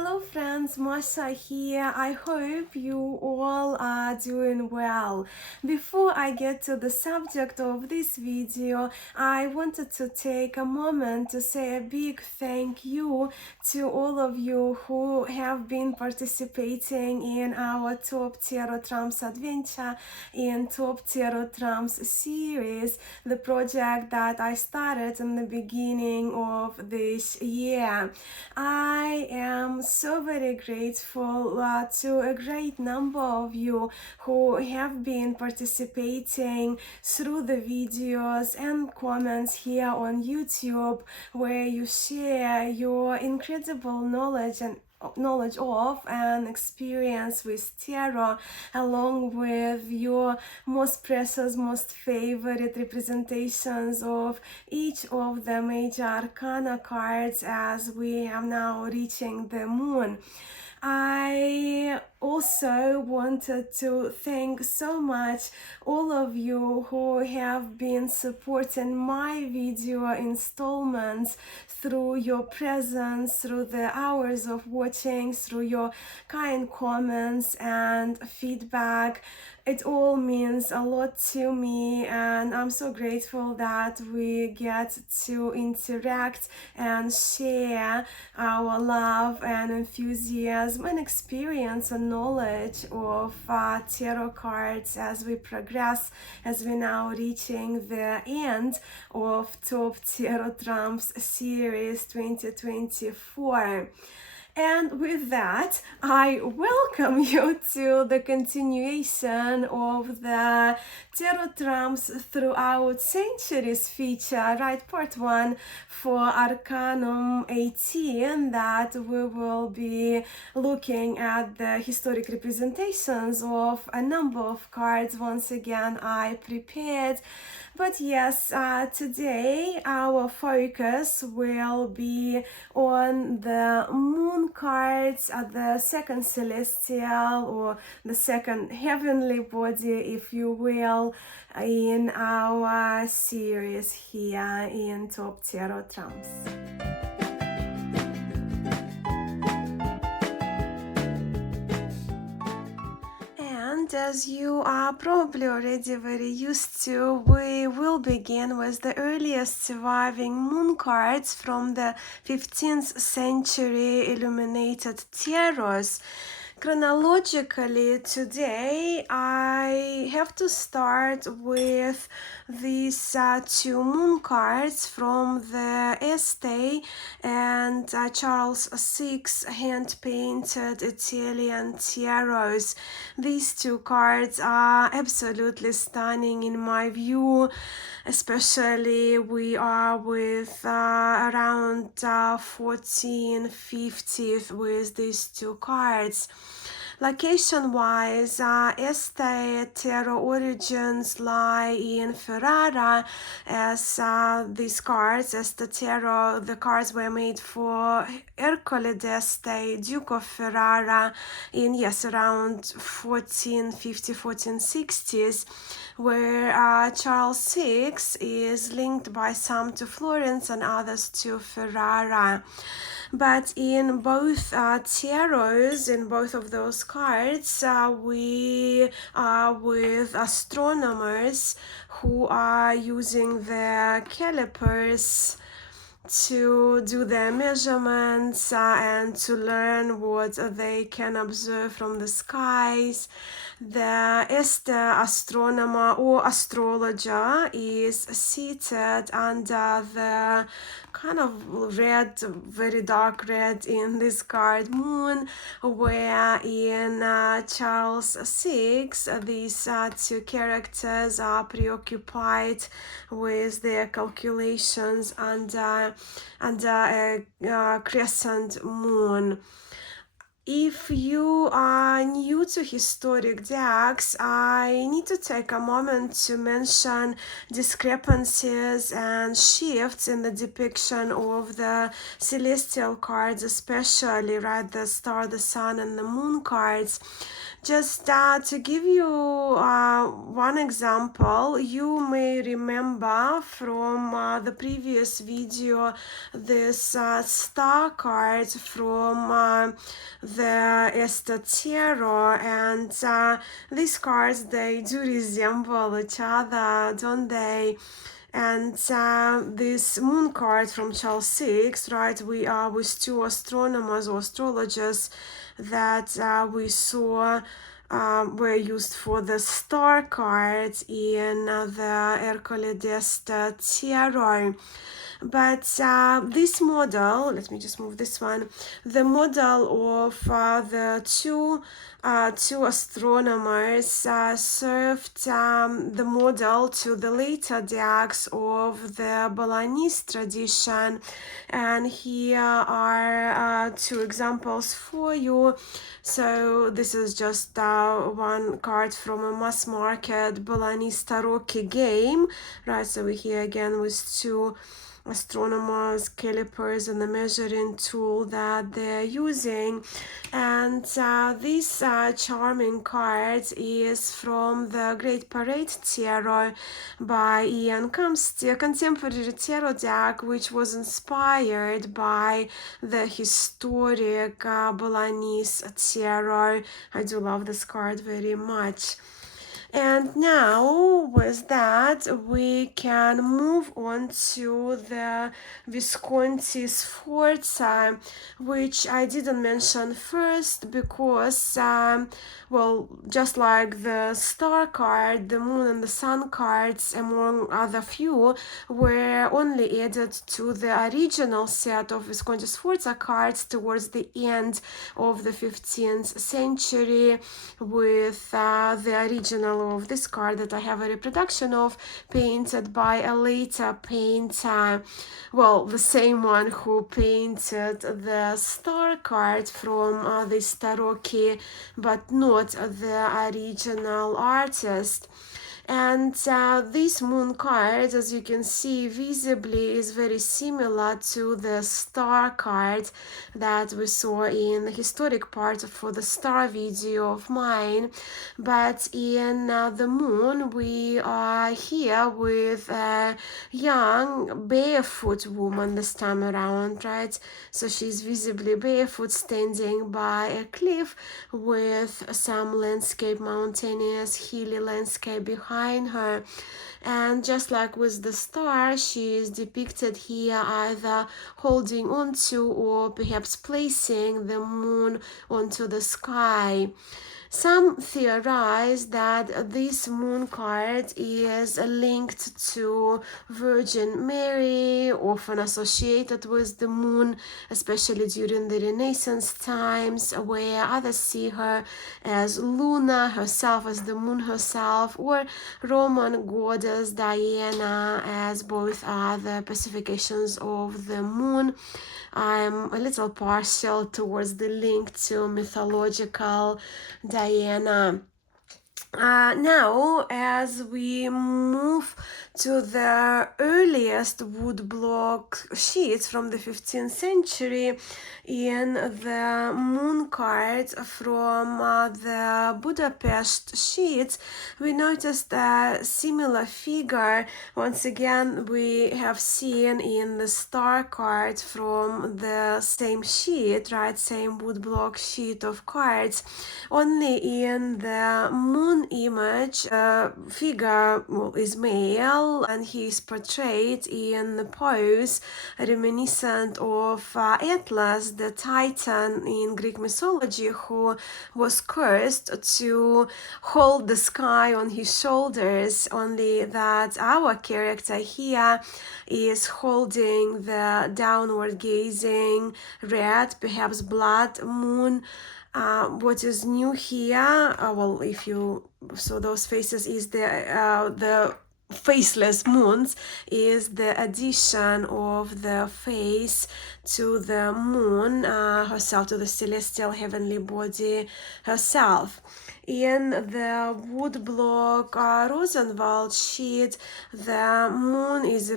Hello friends, Mascha here. I hope you all are doing well. Before I get to the subject of this video, I wanted to take a moment to say a big thank you to all of you who have been participating in our Top Tarot Trumps adventure in Top Tarot Trumps series, the project that I started in the beginning of this year. I am so very grateful to a great number of you who have been participating through the videos and comments here on YouTube, where you share your incredible knowledge of and experience with tarot, along with your most precious, most favorite representations of each of the major arcana cards as we are now reaching the moon. I also wanted to thank so much all of you who have been supporting my video installments through your presence, through the hours of watching, through your kind comments and feedback. It all means a lot to me, and I'm so grateful that we get to interact and share our love and enthusiasm and experience and knowledge of tarot cards as we progress, as we're now reaching the end of Top Tarot Trumps series 2024. And with that, I welcome you to the continuation of the Tarot Trumps Throughout Centuries feature, right? Part 1 for Arcanum 18, that we will be looking at the historic representations of a number of cards. Once again, I prepared. But yes, today our focus will be on the moon cards at the second celestial, or the second heavenly body, if you will, in our series here in Top Tarot Trumps. And as you are probably already very used to, we will begin with the earliest surviving moon cards from the 15th century illuminated tarots. Chronologically, today I have to start with these two moon cards from the Este and Charles VI hand-painted Italian tarots. These two cards are absolutely stunning in my view, especially we are with around 1450 with these two cards. Location-wise, Este tarot origins lie in Ferrara, as these cards, Este tarot, the cards were made for Ercole d'Este, Duke of Ferrara, in around 1450, 1460s, where Charles VI is linked by some to Florence and others to Ferrara. But in both tarots, in both of those cards, we are with astronomers who are using their calipers to do their measurements and to learn what they can observe from the skies. The Este astronomer or astrologer is seated under the kind of red, very dark red in this card moon, where in Charles VI these two characters are preoccupied with their calculations under a crescent moon. If you are new to historic decks, I need to take a moment to mention discrepancies and shifts in the depiction of the celestial cards, especially, right, the star, the sun, and the moon cards. Just to give you one example, you may remember from the previous video this star cards from the Estatero, and these cards, they do resemble each other, don't they? And this moon card from Charles VI, right, we are with two astronomers or astrologers that we saw were used for the star cards in the Ercole d'Este Tarot. But this model, let me just move this one, the model of the two astronomers served the model to the later decks of the Bolognese tradition. And here are two examples for you. So this is just one card from a mass market Bolognese tarocchi game, right? So we're here again with two astronomers, calipers, and the measuring tool that they're using. And this charming card is from the Great Parade Tarot by Ian Comsty, a contemporary tarot deck which was inspired by the historic Bolognese tarot. I do love this card very much. And now with that we can move on to the Visconti Sforza, which I didn't mention first because well, just like the star card, the moon and the sun cards, among other few, were only added to the original set of Visconti Sforza cards towards the end of the 15th century, with the original of this card that I have a reproduction of, painted by a later painter, well, the same one who painted the star card from this tarocchi, but not the original artist. And this moon card, as you can see visibly, is very similar to the star card that we saw in the historic part for the star video of mine. But in the moon, we are here with a young barefoot woman this time around, right? So she's visibly barefoot, standing by a cliff with some landscape, mountainous, hilly landscape behind her. And just like with the star, she is depicted here either holding onto or perhaps placing the moon onto the sky. Some theorize that this moon card is linked to Virgin Mary, often associated with the moon, especially during the Renaissance times, where others see her as Luna herself, as the moon herself, or Roman goddess Diana, as both are the personifications of the moon. I'm a little partial towards the link to mythological Diana. Now, as we move to the earliest woodblock sheets from the 15th century, in the moon card from the Budapest sheets, we noticed a similar figure. Once again, we have seen in the star card from the same sheet, right, same woodblock sheet of cards, only in the moon image, figure, well, is male, and he is portrayed in the pose reminiscent of Atlas, the Titan in Greek mythology, who was cursed to hold the sky on his shoulders, only that our character here is holding the downward gazing red, perhaps blood moon. What is new here, well, if you saw those faces, is the faceless moons, is the addition of the face to the moon herself, to the celestial heavenly body herself. In the woodblock Rosenwald sheet, the moon is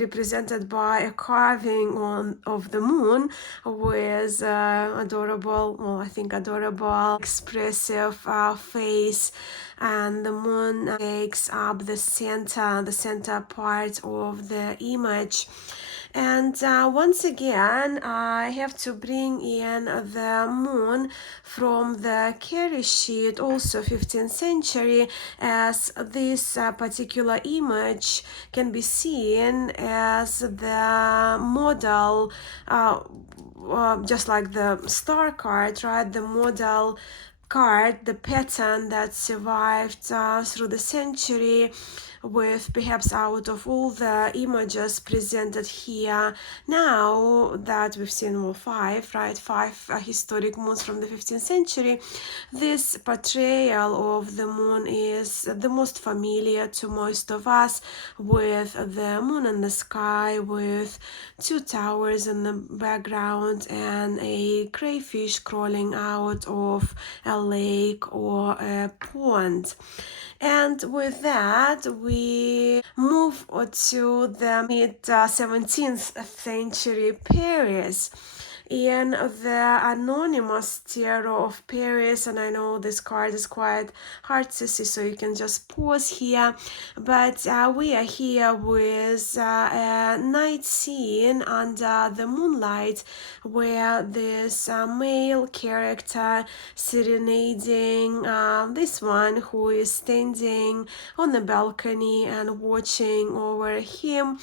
represented by a carving of the moon with adorable, well, I think adorable, expressive face, and the moon takes up the center part of the image. And once again, I have to bring in the moon from the Carey sheet, also 15th century, as this particular image can be seen as the model, just like the star card, right? The model card, the pattern that survived through the century, with perhaps out of all the images presented here now that we've seen, well, five historic moons from the 15th century, this portrayal of the moon is the most familiar to most of us, with the moon in the sky with two towers in the background and a crayfish crawling out of a lake or a pond. And with that, we move to the mid-17th century Paris. In the anonymous tarot of Paris, and I know this card is quite hard to see, so you can just pause here, but we are here with a night scene under the moonlight, where this male character serenading this one who is standing on the balcony and watching over him.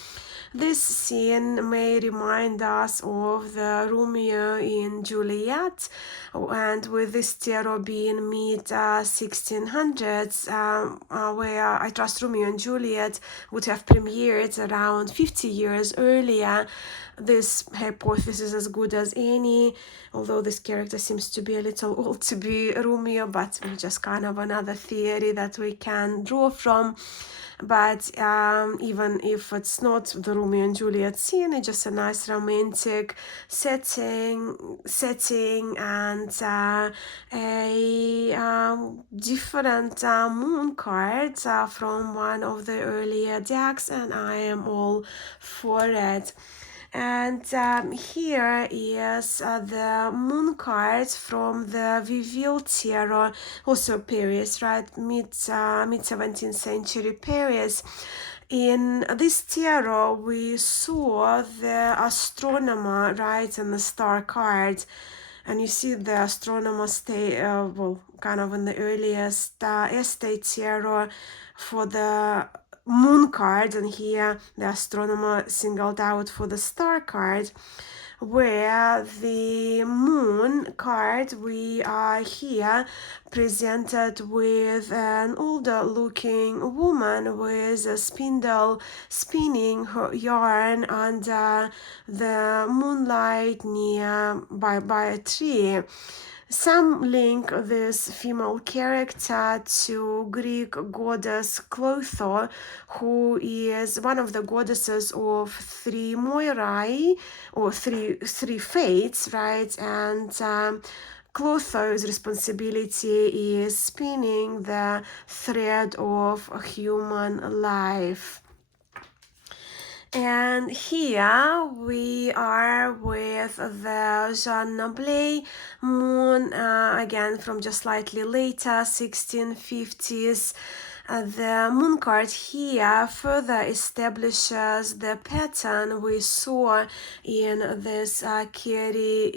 This scene may remind us of the Romeo and Juliet, and with this tarot being mid-1600s, where I trust Romeo and Juliet would have premiered around 50 years earlier. This hypothesis is as good as any, although this character seems to be a little old to be Romeo, but just kind of another theory that we can draw from. But even if it's not the Romeo and Juliet scene, it's just a nice romantic setting and a different moon card from one of the earlier decks, and I am all for it. And here is the moon card from the Viville Tarot, also Paris, right? Mid 17th century Paris. In this tarot, we saw the astronomer, right, and the star card. And you see the astronomer stay, kind of in the earliest estate tarot for the moon card, and here the astronomer singled out for the star card, where the moon card, we are here presented with an older looking woman with a spindle spinning her yarn under the moonlight by a tree. Some link this female character to Greek goddess Clotho, who is one of the goddesses of three Moirai, or three fates, right? And Clotho's responsibility is spinning the thread of human life. And here we are with the Jeanne Noblet moon, again from just slightly later, 1650s. The moon card here further establishes the pattern we saw in this Carey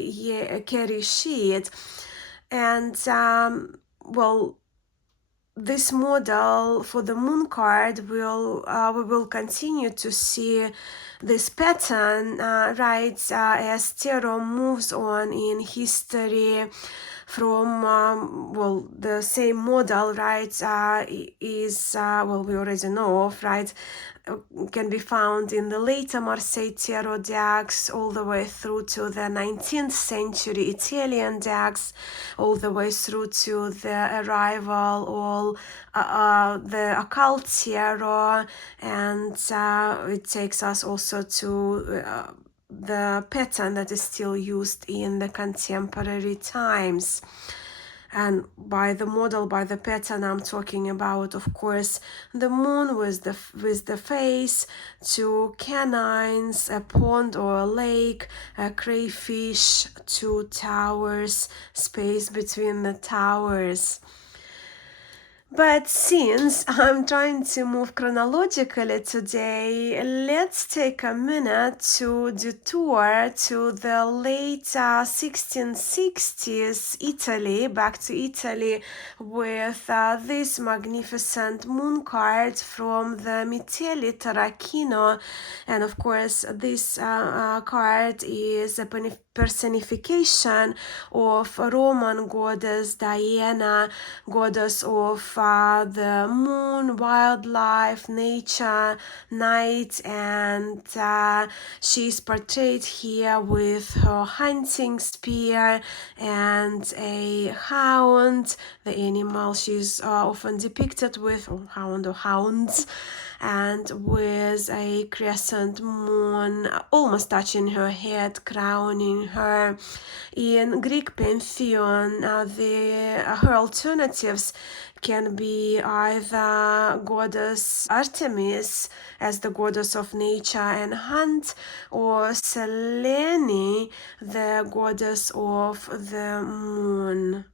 sheet. And, this model for the moon card we will continue to see this pattern, right, as tarot moves on in history. From the same model, right, is we already know of, right, can be found in the later Marseille tarot decks, all the way through to the 19th century Italian decks, all the way through to the arrival of the occult tarot, and it takes us also to the pattern that is still used in the contemporary times. And by the model, by the pattern, I'm talking about, of course, the moon with the face, two canines, a pond or a lake, a crayfish, two towers, space between the towers. But since I'm trying to move chronologically today, let's take a minute to detour to the late 1660s Italy, back to Italy, with this magnificent moon card from the Mitelli Tarachino. And of course, this card is a personification of Roman goddess Diana, goddess of the moon, wildlife, nature, night, and she's portrayed here with her hunting spear and a hound, the animal she's often depicted with, or hound or hounds, and with a crescent moon almost touching her head, crowning her. In Greek pantheon, her alternatives can be either goddess Artemis as the goddess of nature and hunt, or Selene, the goddess of the moon.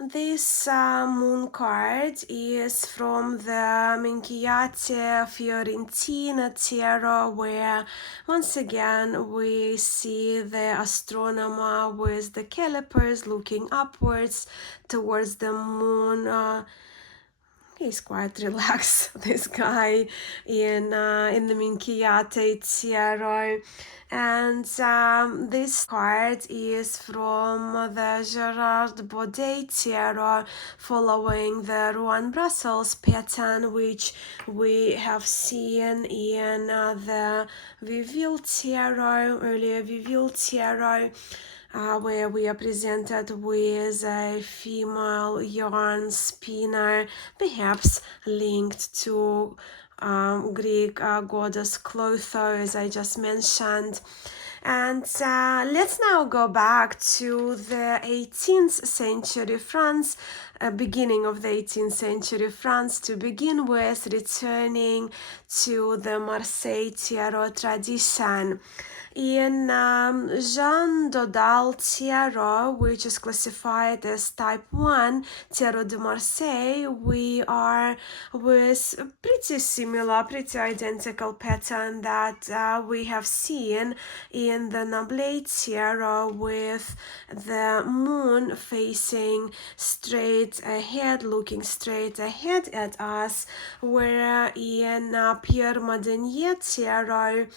This moon card is from the Minchiate Fiorentina tarot, where once again we see the astronomer with the calipers looking upwards towards the moon. He's quite relaxed, this guy, in the Minchiate tarot. And this card is from the Gerard Baudet tarot, following the Rouen Brussels pattern, which we have seen in the Viville tarot, earlier Viville tarot. Where we are presented with a female yarn spinner, perhaps linked to Greek goddess Clotho, as I just mentioned. And let's now go back to the 18th century France, beginning of the 18th century France to begin with, returning to the Marseille tarot tradition. In Jean Dodal tarot, which is classified as type 1 tarot de Marseille, we are with pretty similar, pretty identical pattern that we have seen in the Nablet tarot, with the moon facing straight ahead, looking straight ahead at us, where in Pierre Madenier tarot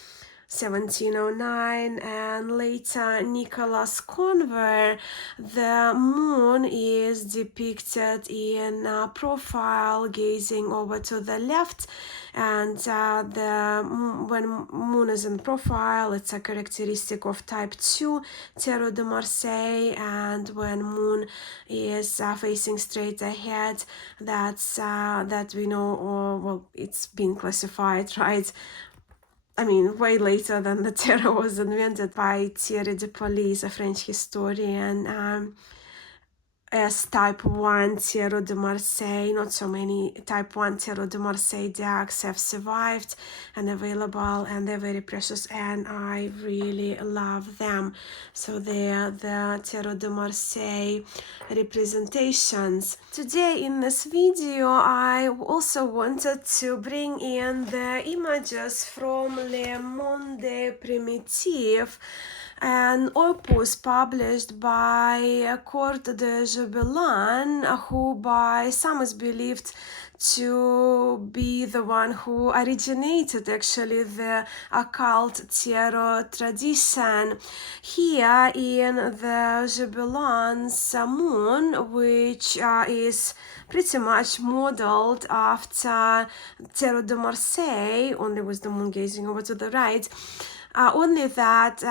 1709 and later Nicolas Conver, the moon is depicted in profile, gazing over to the left, and when moon is in profile, it's a characteristic of type 2 tarot de Marseille, and when moon is facing straight ahead, that we know, or well, it's been classified, right? I mean, way later than the tarot was invented, by Thierry de Police, a French historian, as type 1 tarot de Marseille. Not so many type 1 tarot de Marseille decks have survived and available, and they're very precious, and I really love them. So they're the tarot de Marseille representations. Today in this video, I also wanted to bring in the images from Le Monde Primitif, an opus published by Court de Gobelin, who by some is believed to be the one who originated actually the occult tarot tradition. Here in the Gobelin's moon, which is pretty much modeled after Tarot de Marseille, only with the moon gazing over to the right, Only that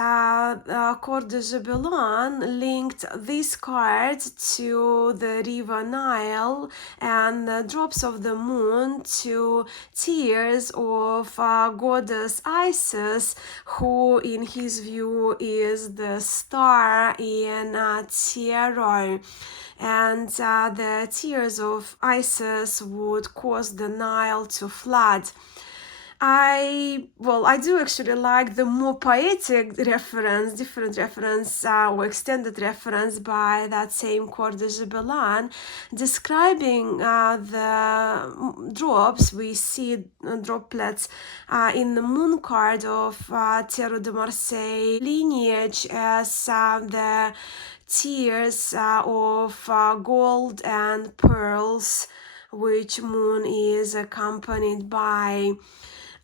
Court de Gébelin linked this card to the river Nile and the drops of the moon to tears of goddess Isis, who in his view is the star in tarot. And the tears of Isis would cause the Nile to flood. I do actually like the more poetic reference, different reference or extended reference by that same Court de Gébelin, describing the drops. We see droplets in the moon card of Tarot de Marseille lineage as the tears of gold and pearls, which moon is accompanied by.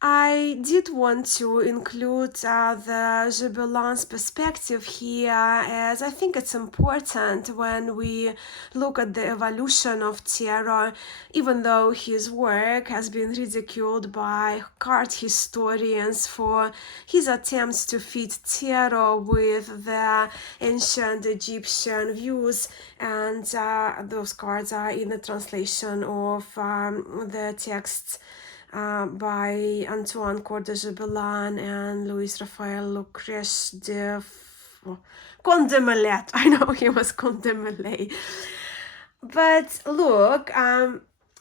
I did want to include the Gébelins perspective here, as I think it's important when we look at the evolution of tarot, even though his work has been ridiculed by card historians for his attempts to fit tarot with the ancient Egyptian views, and those cards are in the translation of the texts by Antoine Court de Gébelin and Louis Raphael Lucrèce de Condemelet. I know he was Condemelet. But look,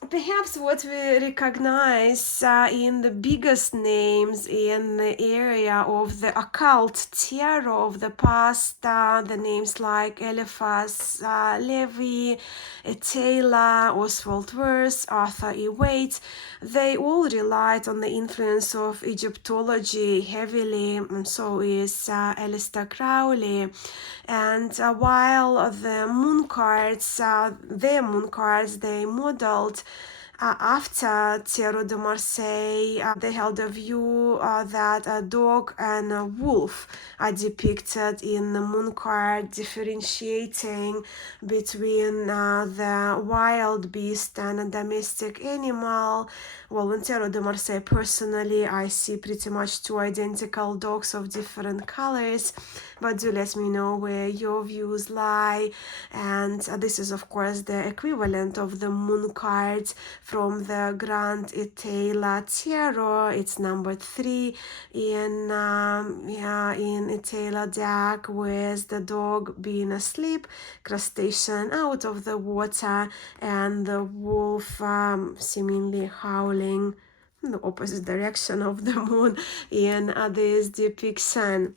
perhaps what we recognize in the biggest names in the area of the occult tarot of the past, the names like Eliphas Levi, Taylor, Oswald Wirth, Arthur E. Waite, they all relied on the influence of Egyptology heavily, and so is Aleister Crowley. And while the moon cards, their moon cards, they modeled after Tarot de Marseille, they held a view that a dog and a wolf are depicted in the moon card, differentiating between the wild beast and a domestic animal. Well, in Tarot de Marseille, personally, I see pretty much two identical dogs of different colors, but do let me know where your views lie. And this is, of course, the equivalent of the moon card from the Grand Italia Tarot. It's number 3 in Italia deck, with the dog being asleep, crustacean out of the water, and the wolf seemingly howling in the opposite direction of the moon in this depiction.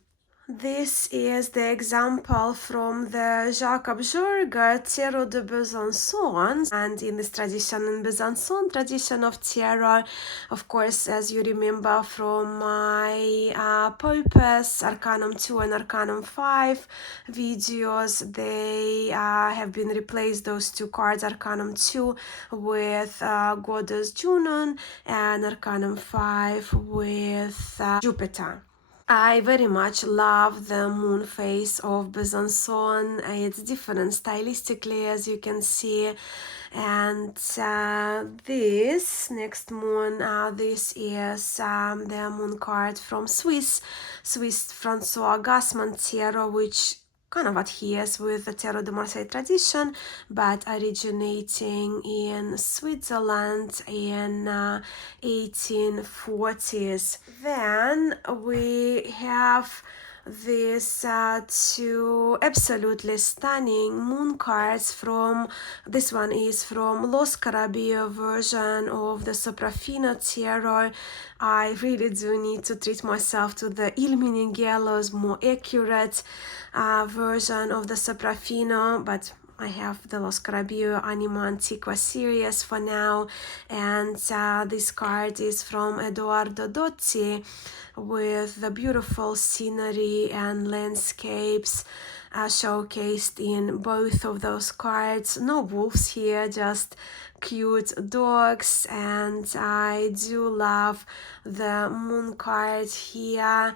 This is the example from the Jacques Abjurger Tarot de Besançon, and in this tradition, in Besançon tradition of tarot, of course, as you remember from my Purpose Arcanum 2 and Arcanum 5 videos, they have been replaced, those two cards, Arcanum 2 with Goddess Junon and Arcanum 5 with Jupiter. I very much love the moon phase of Besançon. It's different stylistically, as you can see. And this next moon, this is the moon card from Swiss Francois Gassman Tarot, which kind of adheres with the Tarot de Marseille tradition, but originating in Switzerland in 1840s. Then we have these two absolutely stunning moon cards from, this one is from Los Carabia version of the Soprafino Tarot. I really do need to treat myself to the Il Minighello's more accurate version of the Soprafino, but I have the Los Carabio Anima Antiqua series for now, and this card is from Edoardo Dotti, with the beautiful scenery and landscapes showcased in both of those cards. No wolves here, just cute dogs, and I do love the moon card here,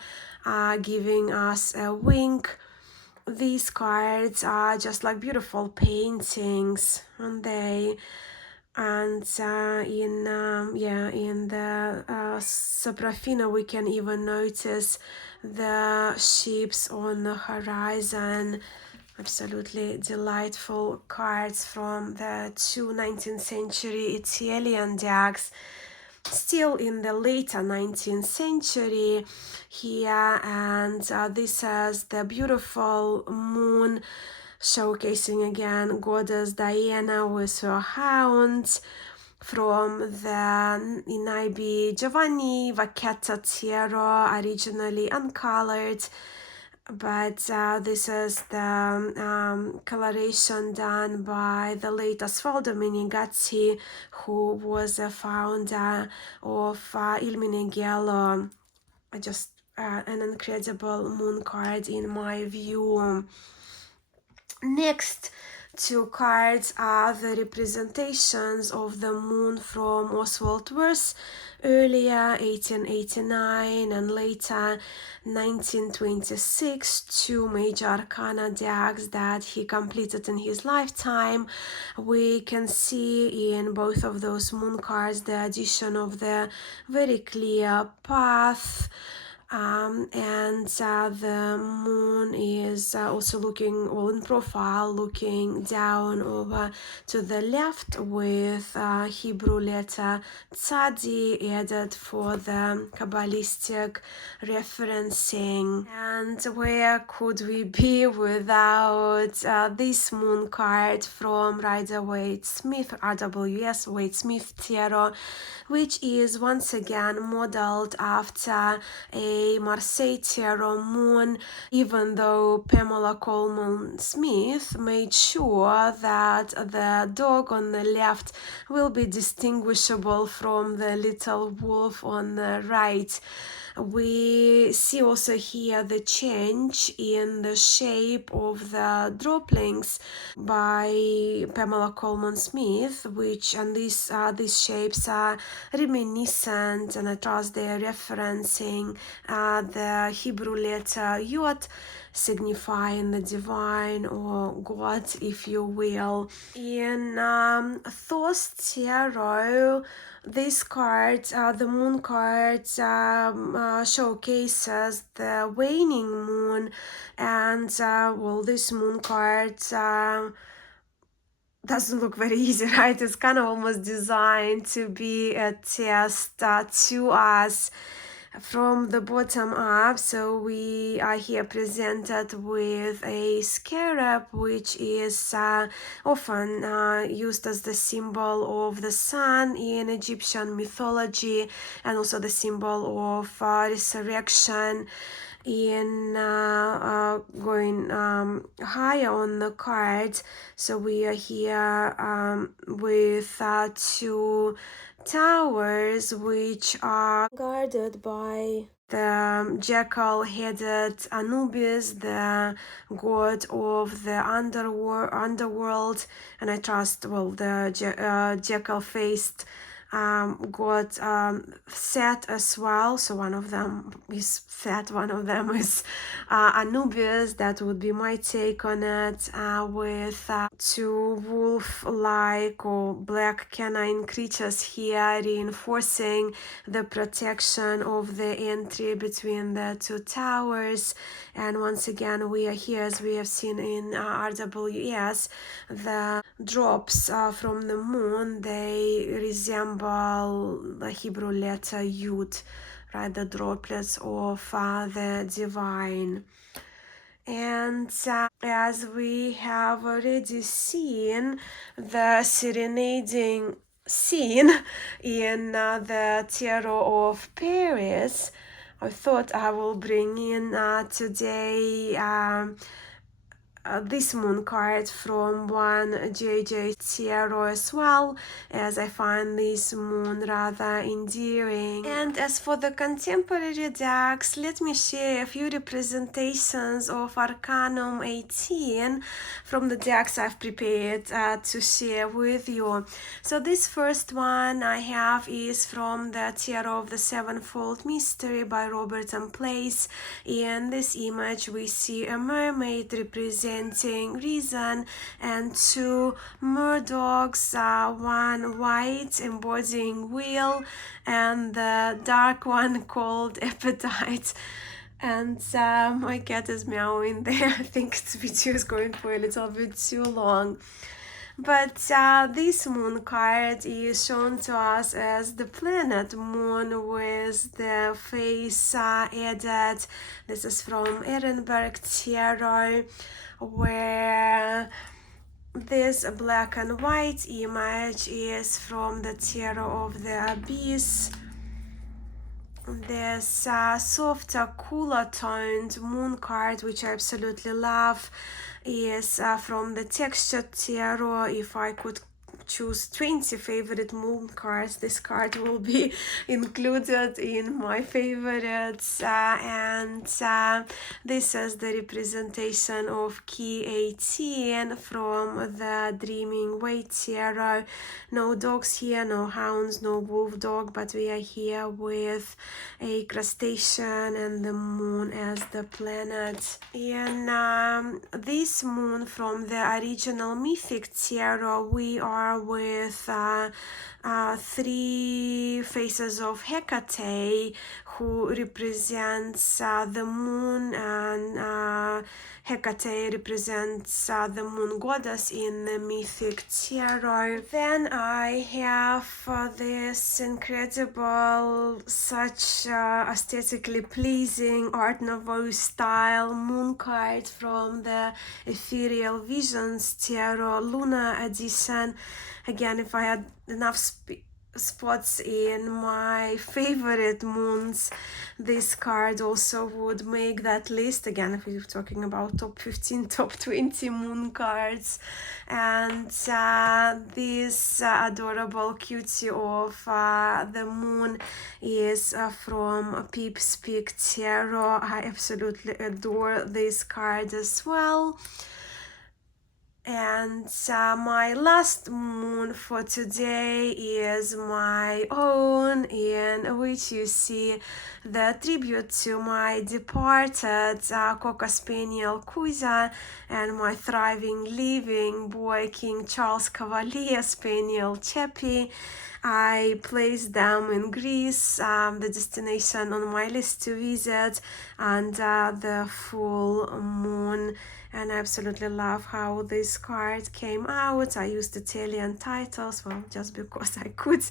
giving us a wink. These cards are just like beautiful paintings, and they And in the soprafina we can even notice the ships on the horizon. Absolutely delightful cards from the two 19th century Italian decks, still in the later 19th century here. And this is the beautiful moon, showcasing again goddess Diana with her hound, from the Inaibi Giovanni Vacchetta Tiero, originally uncolored, but this is the coloration done by the late Osvaldo Minigazzi, who was a founder of Il Minighello. Just an incredible moon card in my view. Next two cards are the representations of the moon from Oswald Wirth, earlier 1889 and later 1926, two major arcana decks that he completed in his lifetime. We can see in both of those moon cards the addition of the very clear path, and the moon is also looking all in profile, looking down over to the left, with Hebrew letter tzadi added for the Kabbalistic referencing. And where could we be without this moon card from Rider-Waite-Smith, RWS Waite-Smith Tarot, which is once again modeled after a Marseille Tarot moon, even though Pamela Coleman Smith made sure that the dog on the left will be distinguishable from the little wolf on the right. We see also here the change in the shape of the droplings by Pamela Coleman Smith, and these shapes are reminiscent, and I trust they are referencing the Hebrew letter Yod, signifying the divine or God, if you will. In Thoth Tarot, this card, the moon card, showcases the waning moon, and this moon card doesn't look very easy, right? It's kind of almost designed to be a test to us from the bottom up. So we are here presented with a scarab, which is often used as the symbol of the sun in Egyptian mythology, and also the symbol of resurrection. In going higher on the card, so we are here with two towers, which are guarded by the jackal-headed Anubis, the god of the underworld, and I trust, the jackal-faced god Set as well. So one of them is Set, one of them is Anubis. That would be my take on it, with two wolf-like or black canine creatures here, reinforcing the protection of the entry between the two towers. And once again, we are here, as we have seen in RWS, the drops from the moon, they resemble the Hebrew letter Yud, right, the droplets of the divine. And as we have already seen, the serenading scene in the Tarot of Paris, I thought I will bring in today this moon card from one J.J. Tarot as well, as I find this moon rather endearing. And as for the contemporary decks, let me share a few representations of Arcanum 18 from the decks I've prepared to share with you. So this first one I have is from the Tarot of the Sevenfold Mystery by Robert and Place. In this image we see a mermaid representing representing reason, and 2 murdochs, 1 white embodying will, and the dark one called appetite. And my cat is meowing there. I think this video is going for a little bit too long. But this moon card is shown to us as the planet moon with the face added. This is from Ehrenberg Tarot, where this black and white image is from the Tarot of the Abyss. This softer, cooler toned moon card, which I absolutely love, is from the Textured Tarot. If I could choose 20 favorite moon cards, this card will be included in my favorites. And this is the representation of key 18 from the Dreaming Way Tarot. No dogs here, no hounds, no wolf dog, but we are here with a crustacean and the moon as the planet. In this moon from the original Mythic Tarot, we are with 3 faces of Hecate, who represents the moon, and Hecate represents the moon goddess in the Mythic Tarot. Then I have this incredible, such aesthetically pleasing Art Nouveau style moon card from the Ethereal Visions Tarot Lunar Edition. Again, if I had enough spots in my favorite moons, this card also would make that list. Again, if we're talking about top 15, top 20 moon cards. And this adorable cutie of the moon is from Peeps Peak Tarot. I absolutely adore this card as well. And my last moon for today is my own, in which you see the tribute to my departed Cocker Spaniel Kuza and my thriving, living boy King Charles Cavalier Spaniel Chappie. I placed them in Greece, the destination on my list to visit, under the full moon. And I absolutely love how this card came out. I used Italian titles, well, just because I could.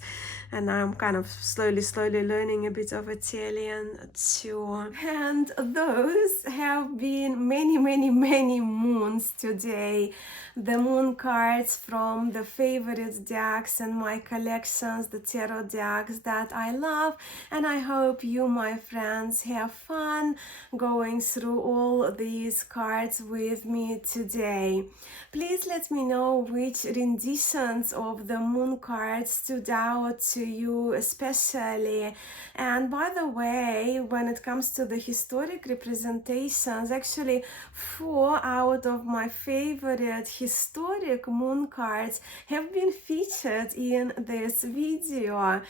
And I'm kind of slowly learning a bit of Italian too. And those have been many moons today. The moon cards from the favorite decks and my collections, the tarot decks that I love. And I hope you, my friends, have fun going through all these cards with me today. Please let me know which renditions of the moon cards stood out to you especially. And by the way, when it comes to the historic representations, actually 4 out of my favorite historic moon cards have been featured in this video.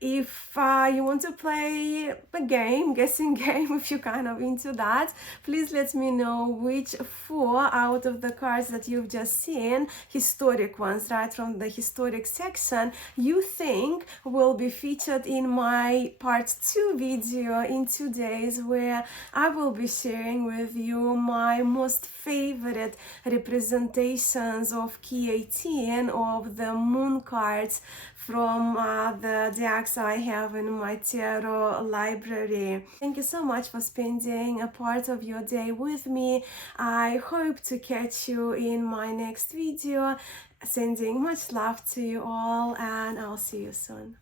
If you want to play a game, guessing game, if you're kind of into that, please let me know which 4 out of the cards that you've just seen, historic ones, right from the historic section, you think will be featured in my part 2 video in 2 days, where I will be sharing with you my most favorite representations of key 18 of the moon cards from the decks I have in my tarot library. Thank you so much for spending a part of your day with me. I hope to catch you in my next video. Sending much love to you all, and I'll see you soon.